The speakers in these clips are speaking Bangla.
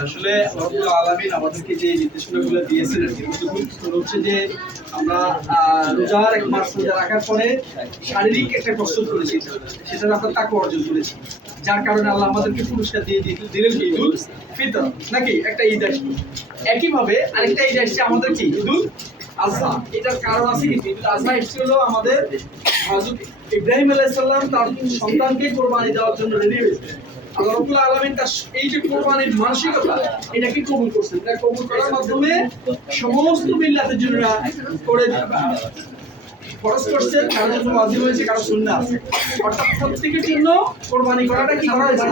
আসলে আলামিন আমাদেরকে যে নির্দেশনাগুলো দিয়েছেন হচ্ছে যে আমরা রোজার এক মাস রোজা রাখার পরে শারীরিক একটা করেছি, সেটা আমরা তাকে অর্জন করেছি। যার কারণে আল্লাহ আমাদেরকে পুরস্কার দিয়ে দিল- দিলেন ঈদুল ফিতর। নাকি? একটা ঈদ আসলো একইভাবে আরেকটা ঈদ আসছে আমাদের কি? ঈদুল আজহা। এটার কারণ আছে কি? ঈদুল আজহা এসছে হলো আমাদের হযরত ইব্রাহিম আলাইহিস সালাম তার সন্তানকে কোরবানি দেওয়ার জন্য রেডি আল্লাহ আলামিন তার এই যে কোরবানির মানসিকতা এটাকে কবুল করছেন? এটা কবুল করার মাধ্যমে সমস্ত মিল্লাতের জন্য করে খরচ জন্য হয়েছে কারও সুন্নাহ আছে। অর্থাৎ প্রত্যেকের জন্য কোরবানি করাটা কি করা হয়েছে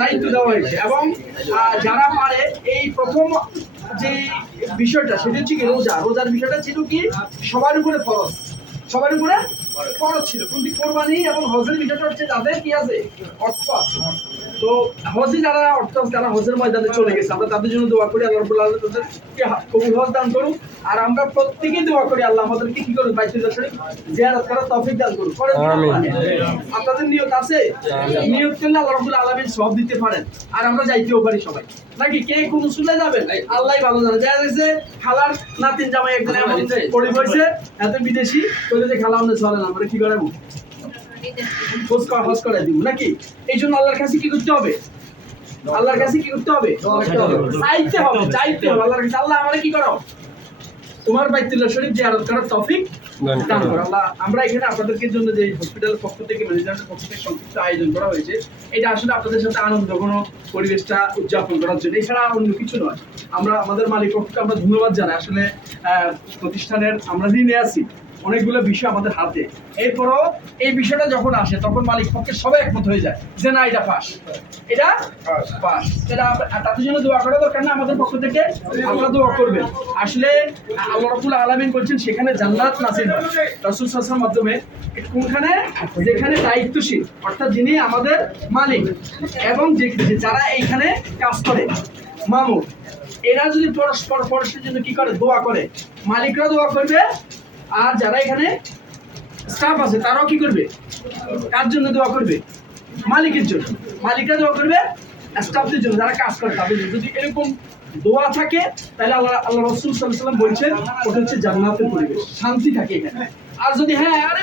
দায়িত্ব দেওয়া হয়েছে। এবং যারা পারে, এই প্রথম যে বিষয়টা, সেটা হচ্ছে কি রোজা। রোজার বিষয়টা ছিল কি? সবার উপরে ফরজ। সবার উপরে ফরজ ছিল। কিন্তু কোরবানি এবং হজের বিষয়টা হচ্ছে তাদের কি আছে অর্থ আছে। তো হজে যারা অর্থ হজের ময়দানে চলে গেছে। আমরা তাদের জন্য দোয়া করি আল্লাহ তাদেরকে কবুল হজ দান করুন আর আমরা প্রত্যেকেই দোয়া করি আল্লাহ আমাদেরকে কি করুন বাইতুল্লাহ শরীফ জিয়ারত করার তৌফিক দান করুন? আপনাদের নিয়ত আছে নিয়ত করলে আল্লাহ সব দিতে পারেন। আর আমরা যাইতেও পারি সবাই। নাকি কে কোন যাবেন আল্লাহ ভালো জানে। দেখা গেছে খালার নাতিন জামাই একজন এমন এত বিদেশি যে খালা আমাদের চলে কি করাবো? করা করে দিব নাকি? এই জন্য আল্লাহর কাছে কি করতে হবে? আল্লাহর কাছে কি করতে হবে? চাইতে হবে চাইতে হবে। আল্লাহর কাছে আল্লাহ আমারে কি করো? তোমার বাইতুল্লাহ শরীফ জিয়ারত করার তৌফিক দান দান করো। করো। আল্লাহ আমরা এখানে জন্য যে হসপিটালের পক্ষ থেকে ম্যানেজমেন্টের পক্ষ থেকে সংক্ষিপ্ত আয়োজন করা হয়েছে এটা আসলে আপনাদের সাথে আনন্দ কোনো পরিবেশটা উদযাপন করার জন্য। এছাড়া অন্য কিছু নয়। আমরা আমাদের মালিক পক্ষকে আমরা ধন্যবাদ জানাই। আসলে আহ, প্রতিষ্ঠানের আমরা ঋণে আছি। অনেকগুলো বিষয় আমাদের হাতে। এরপরও এই বিষয়টা যখন আসে তখন মালিক পক্ষে সবাই একমত হয়ে যায় যে না এটা পাস এটা পাস এটা তাদের জন্য দোয়া করা দরকার না আমাদের পক্ষ থেকে আমরা দোয়া করবেন। আসলে আল্লাহ রাব্বুল আলামিন বলছেন সেখানে জান্নাত হয়। রাসূল সাল্লাল্লাহু মাধ্যমে কোনখানে? যেখানে দায়িত্বশীল অর্থাৎ যিনি আমাদের মালিক। এবং যারা এইখানে কাজ করে মামুর এরা যদি পরস্পর পরস্পরের জন্য কি করে? দোয়া করে। মালিকরা দোয়া করবে আর যারা এখানে স্টাফ আছে, তারাও কি করবে? কার জন্য দোয়া করবে? মালিকের জন্য। মালিকরা দোয়া করবে স্টাফদের জন্য, যারা কাজ করে তাদের জন্য। যদি এরকম দোয়া থাকে, তাহলে আল্লাহ আল্লাহ রসুল সাল্লাম বলছেন, ওটা হচ্ছে জান্নাতের পরিবেশ। শান্তি থাকে এখানে। আর যদি হ্যাঁ আরে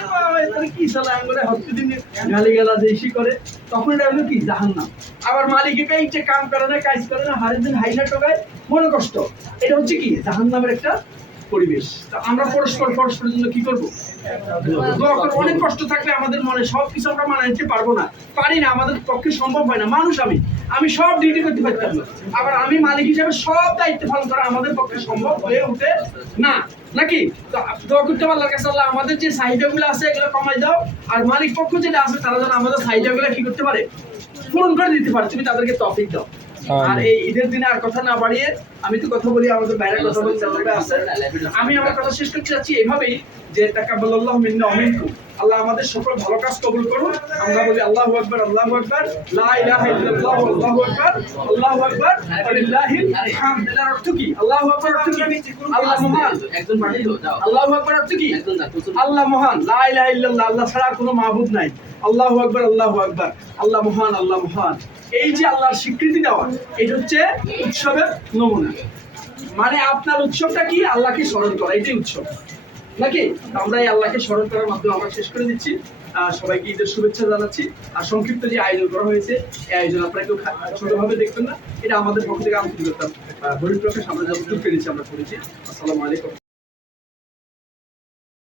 তাহলে কি সালা করে দিন গালি গালা দেশি করে? তখন এটা হলো কি? জাহান্নাম। আবার মালিকে পেয়েছে কাম করে না, কাজ করে না, হারের দিন হাইলা টোকায় মনে কষ্ট। এটা হচ্ছে কি? জাহান্নামের একটা পরিবেশ। তো আমরা পরস্পর পরস্পরের জন্য কি করব? দোয়া করব। অনেক কষ্ট থাকলে আমাদের মনে সব কিছু আমরা মানা নিতে পারব না। পারি না আমাদের পক্ষে সম্ভব হয় না। মানুষ আমি। আমি সব ডিউটি করতে পারতাম না। আবার আমি মালিক হিসেবে সব দায়িত্ব পালন করা আমাদের পক্ষে সম্ভব হয়ে উঠে না। নাকি? দোয়া করতে পারলাম কাছে আল্লাহ আমাদের যে চাহিদাগুলো আছে এগুলো কমাই দাও। আর মালিক পক্ষ যেটা আছে তারা যেন আমাদের চাহিদাগুলো কি করতে পারে? পূরণ করে দিতে পারে। তুমি তাদেরকে তফিক দাও। আর এই ঈদের দিনে আর কথা না বাড়িয়ে আমি তো কথা বলি আমাদের বাইরে কথা বলতে জায়গা আছে। আমি আমার কথা শেষ করতে চাচ্ছি এভাবেই যে তাকাব্বালাল্লাহু মিন্না ওয়া আল্লাহ আমাদের সকল ভালো কাজ কবুল করুন আমরা বলি আল্লাহু আকবার আল্লাহু আকবার লা ইলাহা ইল্লাল্লাহ আল্লাহু আকবার আল্লাহু আকবার ওয়ালিল্লাহিল হামদ এর অর্থ কি? আল্লাহু আকবার অর্থ কি? আল্লাহ মহান। একজন পাঠিয়ে দাও। আল্লাহু আকবার অর্থ কি? আল্লাহ মহান। লা ইলাহা ইল্লাল্লাহ আল্লাহ ছাড়া কোনো মাহবুব নাই। আল্লাহু আকবার আল্লাহু আকবার। আল্লাহ মহান আল্লাহ মহান। এই যে আল্লাহর স্বীকৃতি দেওয়া এটা হচ্ছে উৎসবের নমুনা। মানে আপনার উৎসবটা কি? আল্লাহকে স্মরণ করা, এটাই উৎসব। নাকি? আমরা এই আল্লাহকে স্মরণ করার মাধ্যমে আমরা শেষ করে দিচ্ছি। সবাইকে ঈদের শুভেচ্ছা জানাচ্ছি। আর সংক্ষিপ্ত যে আয়োজন করা হয়েছে, এই আয়োজন আপনারা কেউ ছোটভাবে দেখবেন না। এটা আমাদের পক্ষ থেকে আন্তরিকতা হরিপ্রকাশ আমরা যতটুকু পেরেছি আমরা করেছি। আসসালামু আলাইকুম।